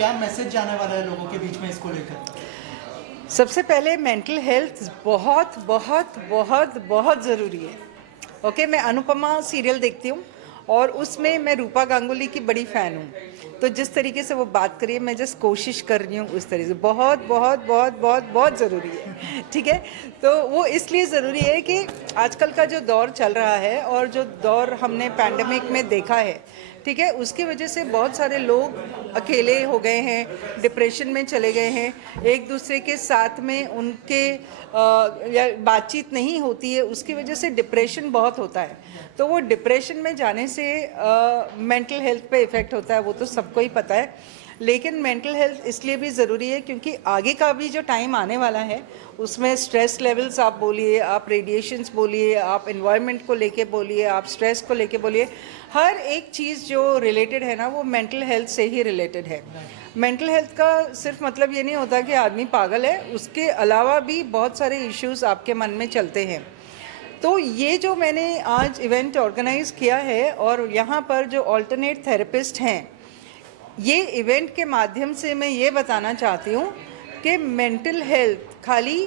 क्या मैसेज जाने वाला है लोगों के बीच में इसको लेकर? सबसे पहले मेंटल हेल्थ बहुत बहुत बहुत बहुत ज़रूरी है। ओके, मैं अनुपमा सीरियल देखती हूँ और उसमें मैं रूपा गांगुली की बड़ी फ़ैन हूँ। तो जिस तरीके से वो बात करी है, मैं जस्ट कोशिश कर रही हूँ उस तरीके से। बहुत बहुत बहुत बहुत बहुत ज़रूरी है, ठीक है। तो वो इसलिए ज़रूरी है कि आजकल का जो दौर चल रहा है और जो दौर हमने पैंडेमिक में देखा है, ठीक है, उसकी वजह से बहुत सारे लोग अकेले हो गए हैं, डिप्रेशन में चले गए हैं, एक दूसरे के साथ में उनके या बातचीत नहीं होती है, उसकी वजह से डिप्रेशन बहुत होता है। तो वो डिप्रेशन में जाने से मेंटल हेल्थ पे इफ़ेक्ट होता है, वो तो सबको ही पता है। लेकिन मेंटल हेल्थ इसलिए भी ज़रूरी है क्योंकि आगे का भी जो टाइम आने वाला है उसमें स्ट्रेस लेवल्स आप बोलिए, आप रेडिएशंस बोलिए, आप एनवायरनमेंट को लेके बोलिए, आप स्ट्रेस को लेके बोलिए, हर एक चीज़ जो रिलेटेड है ना वो मेंटल हेल्थ से ही रिलेटेड है। मेंटल हेल्थ का सिर्फ मतलब ये नहीं होता कि आदमी पागल है, उसके अलावा भी बहुत सारे इश्यूज आपके मन में चलते हैं। तो ये जो मैंने आज इवेंट ऑर्गेनाइज किया है और यहाँ पर जो ऑल्टरनेट थेरेपिस्ट हैं, ये इवेंट के माध्यम से मैं ये बताना चाहती हूँ कि मेंटल हेल्थ खाली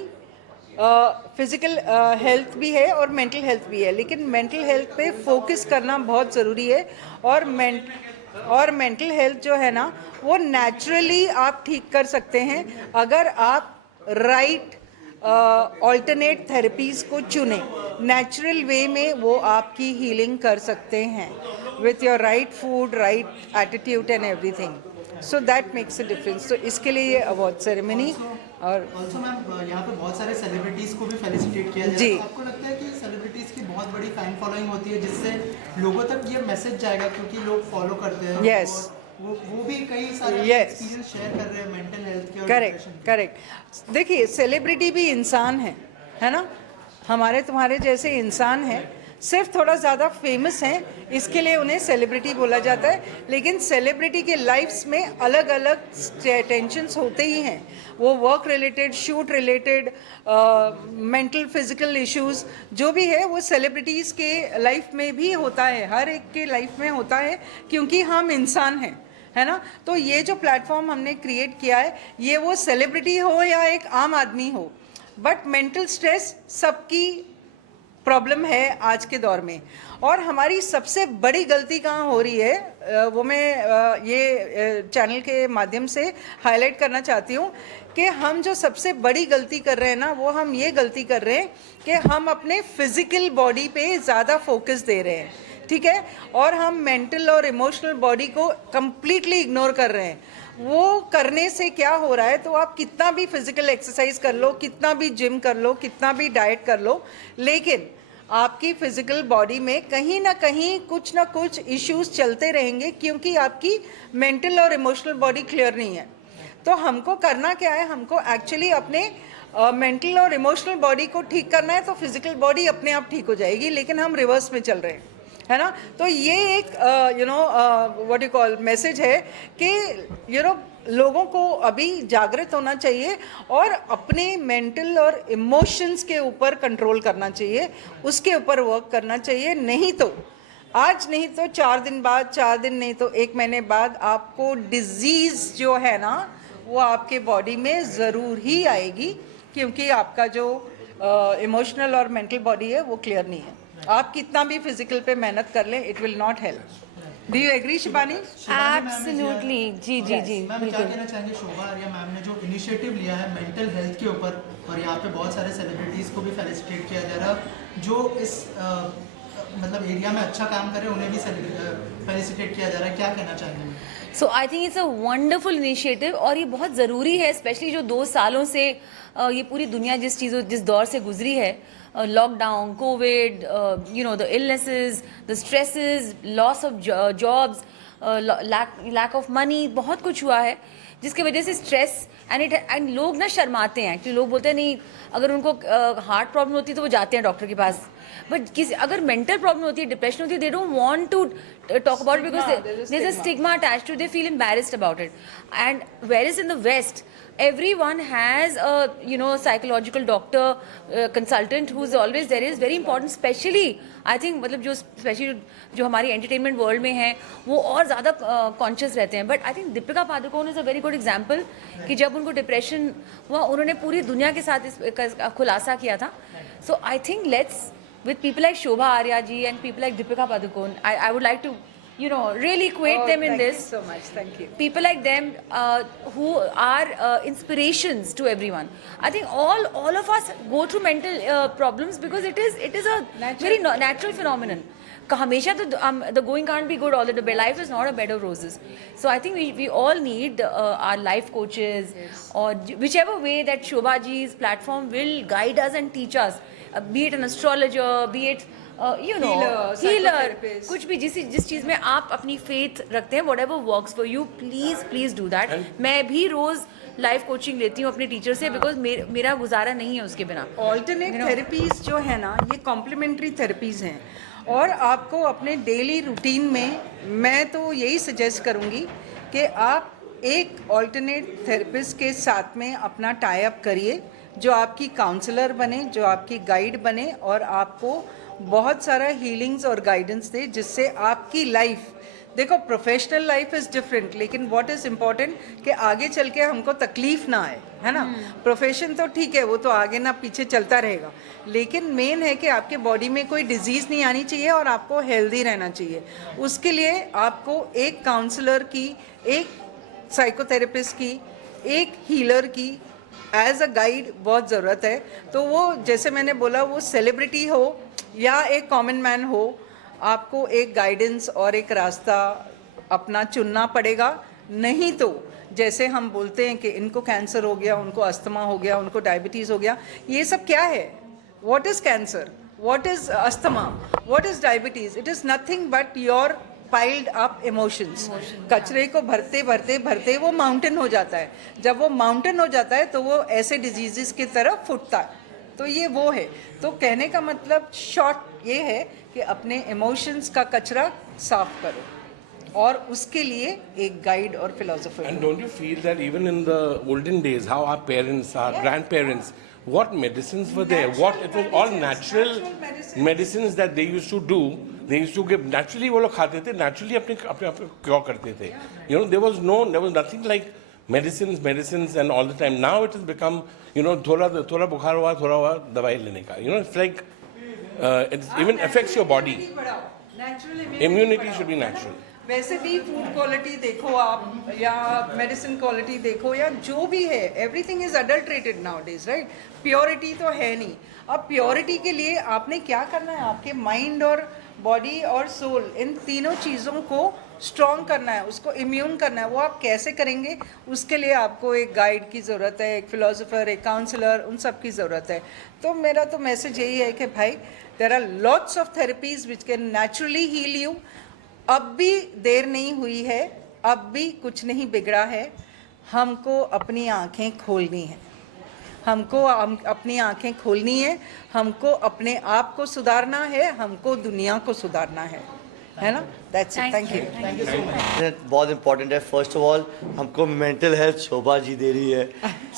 फिज़िकल हेल्थ भी है और मेंटल हेल्थ भी है, लेकिन मेंटल हेल्थ पे फोकस करना बहुत ज़रूरी है। और मेंटल हेल्थ जो है ना वो नेचुरली आप ठीक कर सकते हैं अगर आप राइट ऑल्टरनेट थेरेपीज़ को चुनें। नेचुरल वे में वो आपकी हीलिंग कर सकते हैं with your right food, right attitude and everything. So that makes a difference. तो इसके लिए ये अवार्ड सेरेमनी और ऑल्सो मैम यहाँ पे बहुत सारे सेलिब्रिटीज़ को भी फेलिसिटेट किया जाए, जी। तो आपको लगता है कि सेलिब्रिटीज़ की बहुत बड़ी फैन फॉलोइंग होती है जिससे लोगों तक ये मैसेज जाएगा क्योंकि लोग फॉलो करते हैं? Yes. और वो भी कई सारे Yes. एक्सपीरियंस शेयर कर रहे हैं मेंटल हेल्थ के और करेक्ट डिप्रेशन के। करेक्ट। देखिए, सेलिब्रिटी भी इंसान है ना, हमारे तुम्हारे जैसे इंसान हैं, सिर्फ थोड़ा ज़्यादा फेमस हैं इसके लिए उन्हें सेलिब्रिटी बोला जाता है। लेकिन सेलिब्रिटी के लाइफ्स में अलग अलग टेंशन्स होते ही हैं, वो work related, shoot related, mental physical issues जो भी है वो सेलिब्रिटीज़ के लाइफ में भी होता है, हर एक के लाइफ में होता है क्योंकि हम इंसान हैं, है ना। तो ये जो प्लेटफॉर्म हमने क्रिएट किया है, ये वो सेलिब्रिटी हो या एक आम आदमी हो, बट मेंटल स्ट्रेस सबकी प्रॉब्लम है आज के दौर में। और हमारी सबसे बड़ी गलती कहाँ हो रही है, वो मैं ये चैनल के माध्यम से हाईलाइट करना चाहती हूँ कि हम जो सबसे बड़ी गलती कर रहे हैं ना, वो हम ये गलती कर रहे हैं कि हम अपने फिजिकल बॉडी पे ज़्यादा फोकस दे रहे हैं, ठीक है, और हम मेंटल और इमोशनल बॉडी को कंप्लीटली इग्नोर कर रहे हैं। वो करने से क्या हो रहा है, तो आप कितना भी फिजिकल एक्सरसाइज कर लो, कितना भी जिम कर लो, कितना भी डाइट कर लो, लेकिन आपकी फिजिकल बॉडी में कहीं ना कुछ इश्यूज चलते रहेंगे क्योंकि आपकी मेंटल और इमोशनल बॉडी क्लियर नहीं है। तो हमको करना क्या है, हमको एक्चुअली अपने मेंटल और इमोशनल बॉडी को ठीक करना है, तो फिजिकल बॉडी अपने आप ठीक हो जाएगी, लेकिन हम रिवर्स में चल रहे हैं, है ना। तो ये एक व्हाट यू कॉल मैसेज है कि लोगों को अभी जागृत होना चाहिए और अपने मेंटल और इमोशंस के ऊपर कंट्रोल करना चाहिए, उसके ऊपर वर्क करना चाहिए। नहीं तो आज नहीं तो 4 दिन बाद, 4 दिन नहीं तो 1 महीने बाद आपको डिजीज़ जो है ना वो आपके बॉडी में ज़रूर ही आएगी, क्योंकि आपका जो इमोशनल और मेंटल बॉडी है वो क्लियर नहीं है। आप कितना भी फिजिकल पे मेहनत कर लें, it will not help. Do you agree Shibani? Absolutely, जी जी जी, मैम क्या बिल्कुल। कहना चाहेंगे शोभा आर्या मैम ने जो इनिशिएटिव लिया है मेंटल हेल्थ के ऊपर, और यहाँ पे बहुत सारे सेलिब्रिटीज़ को भी फेलिसिटेट किया जा रहा है जो इस मतलब एरिया में अच्छा काम करे, उन्हें भी फेलिसिटेट किया जा रहा है, क्या कहना चाहेंगे? So I think it's a wonderful initiative और ये बहुत ज़रूरी है, स्पेशली जो 2 सालों से ये पूरी दुनिया जिस दौर से गुजरी है, lockdown, covid, the illnesses, the stresses, loss of jobs, lack of money, बहुत कुछ हुआ है जिसकी वजह से स्ट्रेस एंड लोग ना शर्माते हैं। एक्चुअली लोग बोलते हैं नहीं, अगर उनको हार्ट प्रॉब्लम होती है तो वो जाते हैं डॉक्टर के पास, बट किसी अगर मेंटल प्रॉब्लम होती है, डिप्रेशन होती है, they don't want to talk about it because there's a stigma attached to it. They feel embarrassed about it. And whereas in the West, everyone has a psychological doctor, consultant who's always there. Is very important, especially I think मतलब जो specially जो हमारी entertainment world में हैं वो और ज़्यादा conscious रहते हैं. But I think Deepika Padukone is a very good example कि जब उनको डिप्रेशन हुआ उन्होंने पूरी दुनिया के साथ इसका खुलासा किया था. So I think let's with people like Shobha Arya ji and people like Deepika Padukone, I would like to, really equate them in this. Thank you so much. Thank you. People like them who are inspirations to everyone. I think all of us go through mental problems because it is a very natural phenomenon. हमेशा तो the going can't be good all the time. Life is not a bed of roses. So I think we all need our life coaches, or whichever way that Shobha ji's platform will guide us and teach us. Be it an astrologer, be it healer, कुछ भी जिस चीज़ में आप अपनी faith रखते हैं, whatever works for you, please do that. मैं भी रोज लाइफ कोचिंग लेती हूँ अपने टीचर से बिकॉज मेरा गुजारा नहीं है उसके बिना. ऑल्टरनेट थेरेपीज जो है ना, ये कॉम्प्लीमेंट्री थेरेपीज हैं और आपको अपने डेली रूटीन में मैं तो यही सजेस्ट करूँगी कि आप एक ऑल्टरनेट थेरेपिस्ट के साथ में अपना टाई अप करिए जो आपकी काउंसलर बने, जो आपकी गाइड बने और आपको बहुत सारा हीलिंग्स और गाइडेंस दे जिससे आपकी लाइफ, देखो प्रोफेशनल लाइफ इज़ डिफरेंट लेकिन व्हाट इज़ इम्पॉर्टेंट कि आगे चल के हमको तकलीफ ना आए, है ना. प्रोफेशन तो ठीक है, वो तो आगे ना पीछे चलता रहेगा, लेकिन मेन है कि आपके बॉडी में कोई डिजीज़ नहीं आनी चाहिए और आपको हेल्दी रहना चाहिए. उसके लिए आपको एक काउंसलर की, एक साइकोथेरेपिस्ट की, एक हीलर की एज अ गाइड बहुत ज़रूरत है. तो वो जैसे मैंने बोला, वो सेलिब्रिटी हो या एक कॉमन मैन हो, आपको एक गाइडेंस और एक रास्ता अपना चुनना पड़ेगा. नहीं तो जैसे हम बोलते हैं कि इनको कैंसर हो गया, उनको अस्थमा हो गया, उनको डायबिटीज़ हो गया, ये सब क्या है? What is cancer? What is asthma? What is diabetes? It is nothing but your piled up emotions. कचरे को भरते भरते भरते वो माउंटेन हो जाता है. जब वो माउंटेन हो जाता है तो वो ऐसे डिजीज़ की तरफ फुटता है. तो ये वो है. तो कहने का मतलब शॉर्ट ये है कि अपने इमोशंस का कचरा साफ करो और उसके लिए एक गाइड और philosopher. And don't you feel that even in the olden days, how our parents, our grandparents, what medicines were there? What it was all natural medicines that they used to do. They used to give naturally. वो लोग खाते थे naturally, अपने cure करते थे. There was nothing like medicines and all the time. Now it has become थोड़ा बुखार हुआ दवाई लेने का. It's like it even affects your body. Immunity should be natural. वैसे भी फूड क्वालिटी देखो आप या मेडिसिन क्वालिटी देखो या जो भी है, everything is adulterated nowadays, right. Purity तो है नहीं. अब प्योरिटी के लिए आपने क्या करना है? आपके माइंड और बॉडी और सोल, इन तीनों चीज़ों को स्ट्रॉन्ग करना है, उसको इम्यून करना है. वो आप कैसे करेंगे? उसके लिए आपको एक गाइड की ज़रूरत है, एक फिलोसोफर, एक काउंसलर, उन सब की ज़रूरत है. तो मेरा तो मैसेज यही है कि भाई there are lots of therapies which can naturally heal you. अब भी देर नहीं हुई है, अब भी कुछ नहीं बिगड़ा है. हमको अपनी आँखें खोलनी है, हमको अपनी आँखें खोलनी है, हमको अपने आप को सुधारना है, हमको दुनिया को सुधारना है ना. That's it. Thank you. बहुत इम्पोर्टेंट है. फर्स्ट ऑफ ऑल हमको मेंटल हेल्थ शोभा जी दे रही है,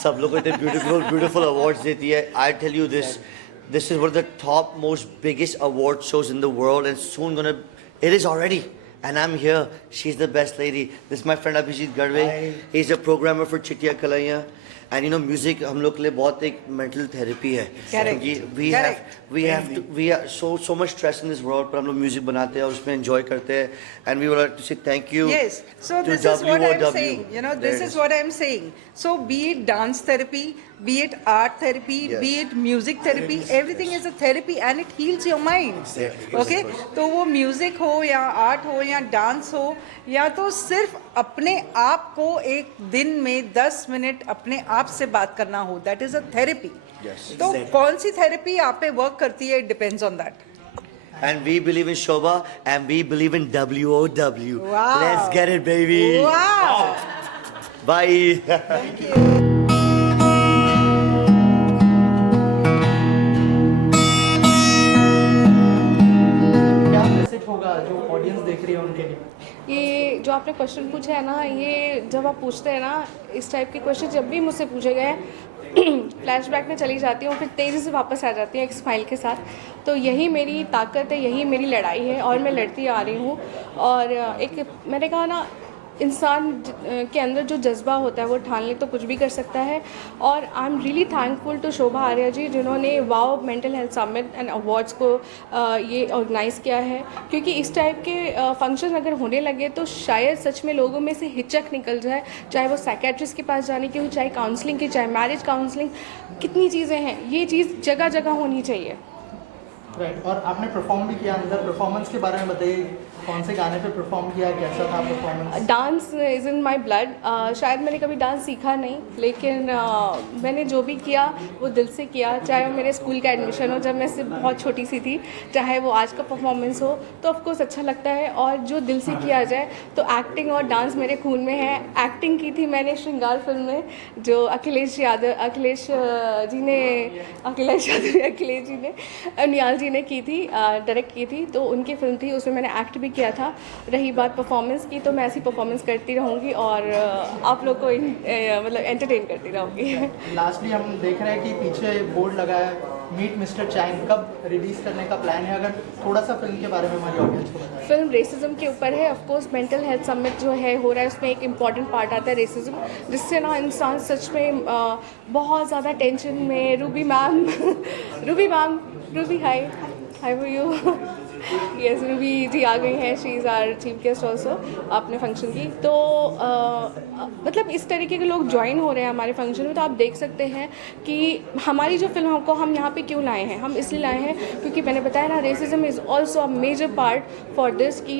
सब लोगों को इतने ब्यूटीफुल अवार्ड्स देती है. I tell you this is one of the top most biggest award shows in the world and soon it is already. And I'm here. She's the best lady. This is my friend Abhijit Garve. He's a programmer for Chittiya Kalaiyan. And music हम लोग के लिए बहुत एक mental therapy है. Correct. We are so much stress in this world, पर हम लोग music बनाते हैं और उसमें enjoy करते हैं. And we would like to say thank you. Yes. So to this is what I'm WOW. saying. This is what I'm saying. So be it dance therapy, be it art therapy, Yes. be it music therapy, everything is a therapy and it heals your mind. Exactly. Okay? तो वो music हो या art हो या dance हो या तो सिर्फ अपने आप को एक दिन में 10 मिनट अपने आप से बात करना हो, that is a therapy. Yes. तो कौन सी थेरेपी आप पे वर्क करती है, it depends on that. And we believe in Shobha and we believe in WOW. Wow. Let's get it, baby. Wow. Bye. Thank you. होगा जो ऑडियंस देख रही है उनके लिए? ये जो आपने क्वेश्चन पूछा है ना, ये जब आप पूछते हैं ना इस टाइप के क्वेश्चन, जब भी मुझसे पूछे गए फ्लैशबैक में चली जाती हूँ, फिर तेज़ी से वापस आ जाती हूँ एक स्माइल के साथ। तो यही मेरी ताकत है, यही मेरी लड़ाई है और मैं लड़ती आ रही हूँ। और एक मैंने कहा ना, इंसान के अंदर जो जज्बा होता है वो ठान ले तो कुछ भी कर सकता है। और I am really thankful to Shobha Arya ji, जिन्होंने wow mental health summit and awards को ये ऑर्गेनाइज़ किया है। क्योंकि इस टाइप के फंक्शन अगर होने लगे तो शायद सच में लोगों में से हिचक निकल जाए, चाहे वो साइकेट्रिस्ट के पास जाने की हो, चाहे काउंसलिंग की, चाहे मैरिज काउंसलिंग, कितनी चीज़ें हैं, ये चीज़ जगह जगह होनी चाहिए। राइट। और आपने परफॉर्म भी किया अंदर, परफॉर्मेंस के बारे में बताइए, कौन से गाने पे परफॉर्म किया, कैसा था performance? Dance is in my blood. शायद मैंने कभी डांस सीखा नहीं, लेकिन मैंने जो भी किया वो दिल से किया। चाहे वो मेरे स्कूल का एडमिशन हो जब मैं सिर्फ बहुत छोटी सी थी, चाहे वो आज का परफॉर्मेंस हो, तो ऑफकोर्स अच्छा लगता है। और जो दिल से किया जाए तो एक्टिंग और डांस मेरे खून में है। एक्टिंग की थी मैंने श्रृंगार फिल्म में, जो अखिलेश जी ने निहाल जी ने की थी, डायरेक्ट की थी, तो उनकी फिल्म थी, उसमें मैंने एक्ट भी किया था। रही बात परफॉर्मेंस की, तो मैं ऐसी परफॉर्मेंस करती रहूँगी और आप लोग को मतलब एंटरटेन करती रहूँगी। लास्टली हम देख रहे हैं कि पीछे बोर्ड लगा है मीट मिस्टर चाइन, कब रिलीज करने का प्लान है? अगर थोड़ा सा फिल्म के बारे में हमारी ऑडियंस को बताएं। फिल्म रेसिज्म के ऊपर है। Of course mental health summit जो है हो रहा है, उसमें एक इम्पॉर्टेंट पार्ट आता है रेसिज्म, जिससे ना इंसान सच में बहुत ज़्यादा टेंशन में। Ruby hi for you. Yes, Ruby ji आ गई हैं, she is our chief guest also अपने फंक्शन की। तो मतलब इस तरीके के लोग ज्वाइन हो रहे हैं हमारे फंक्शन में। तो आप देख सकते हैं कि हमारी जो फिल्म को हम यहाँ पे क्यों लाए हैं। हम इसलिए लाए हैं क्योंकि मैंने बताया ना, racism is also a major part for this. कि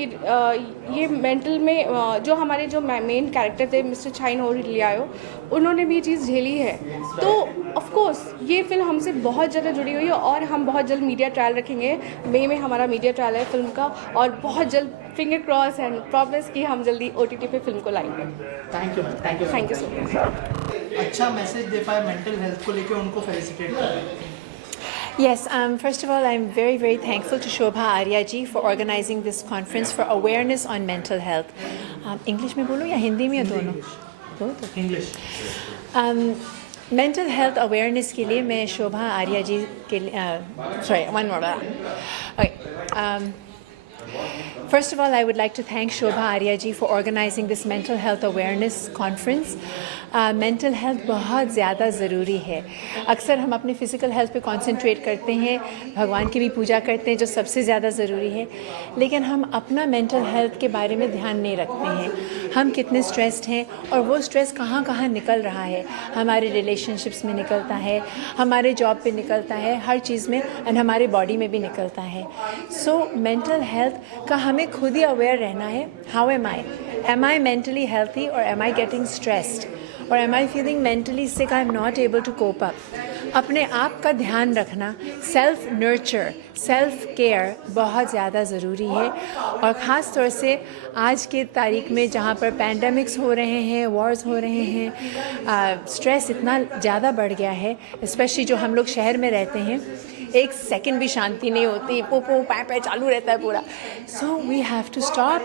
ये मेंटल में जो हमारे जो मेन कैरेक्टर थे मिस्टर चाइन और लियाओ, उन्होंने भी ये चीज़ झेली है। तो ऑफ कोर्स ये फिल्म हमसे बहुत ज़्यादा जुड़ी हुई है और हम बहुत जल्द मीडिया ट्रायल रखेंगे। मई में हमारा मीडिया ट्रायल है फिल्म का, और बहुत जल्द फिंगर क्रॉस एंड प्रॉमिस कि हम जल्दी OTT पे फिल्म को लाएंगे। Thank you ma'am, thank you so much. अच्छा मैसेज दे पाए मेंटल हेल्थ को लेके, उनको फेलिसिटेट करें। Yes, first of all, I'm very, very thankful to Shobha Arya ji for organizing this conference for awareness on mental health. English में बोलूँ या हिंदी में, या दोनों? इंग्लिश। मेंटल हेल्थ अवेयरनेस के लिए मैं शोभा आर्या जी के लिए First of all, I would like to thank Shobha Arya ji for organizing this mental health awareness conference. Mental health बहुत ज़्यादा ज़रूरी है। अक्सर हम अपने फिज़िकल हेल्थ पे कंसंट्रेट करते हैं, भगवान की भी पूजा करते हैं जो सबसे ज़्यादा ज़रूरी है, लेकिन हम अपना मेंटल हेल्थ के बारे में ध्यान नहीं रखते हैं। हम कितने स्ट्रेस्ड हैं और वो स्ट्रेस कहाँ कहाँ निकल रहा है। हमारे रिलेशनशिप्स में निकलता है, हमारे जॉब पे निकलता है, हर चीज़ में, एंड हमारे बॉडी में भी निकलता है। सो मेंटल हेल्थ का हमें खुद ही अवेयर रहना है। How am I mentally healthy और एम आई गेटिंग स्ट्रेस्ड और am I feeling mentally sick, I am not able to cope up. अपने आप का ध्यान रखना, सेल्फ नर्चर, सेल्फ केयर बहुत ज़्यादा ज़रूरी है। और ख़ास तौर से आज के तारीख में जहाँ पर पैंडमिक्स हो रहे हैं, वॉर्स हो रहे हैं, स्ट्रेस इतना ज़्यादा बढ़ गया है, स्पेशली जो हम लोग शहर में रहते हैं, एक सेकंड भी शांति नहीं होती, पो पै चालू रहता है पूरा। So we have to stop,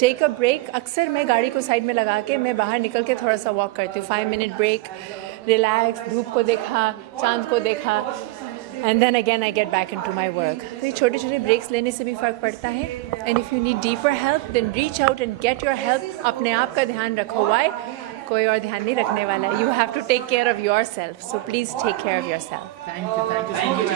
take a break. अक्सर मैं गाड़ी को साइड में लगा के मैं बाहर निकल के थोड़ा सा वॉक करती हूँ, 5 मिनट ब्रेक, रिलैक्स, धूप को देखा, चांद को देखा, and then again I get back into my work. तो ये छोटे छोटे ब्रेक्स लेने से भी फ़र्क पड़ता है। And if you need deeper help then reach out and get your help. अपने आप का ध्यान रखो। वाई? कोई और ध्यान नहीं रखने वाला है। You have to take care of your self, so please take care of your self. Thank you so much.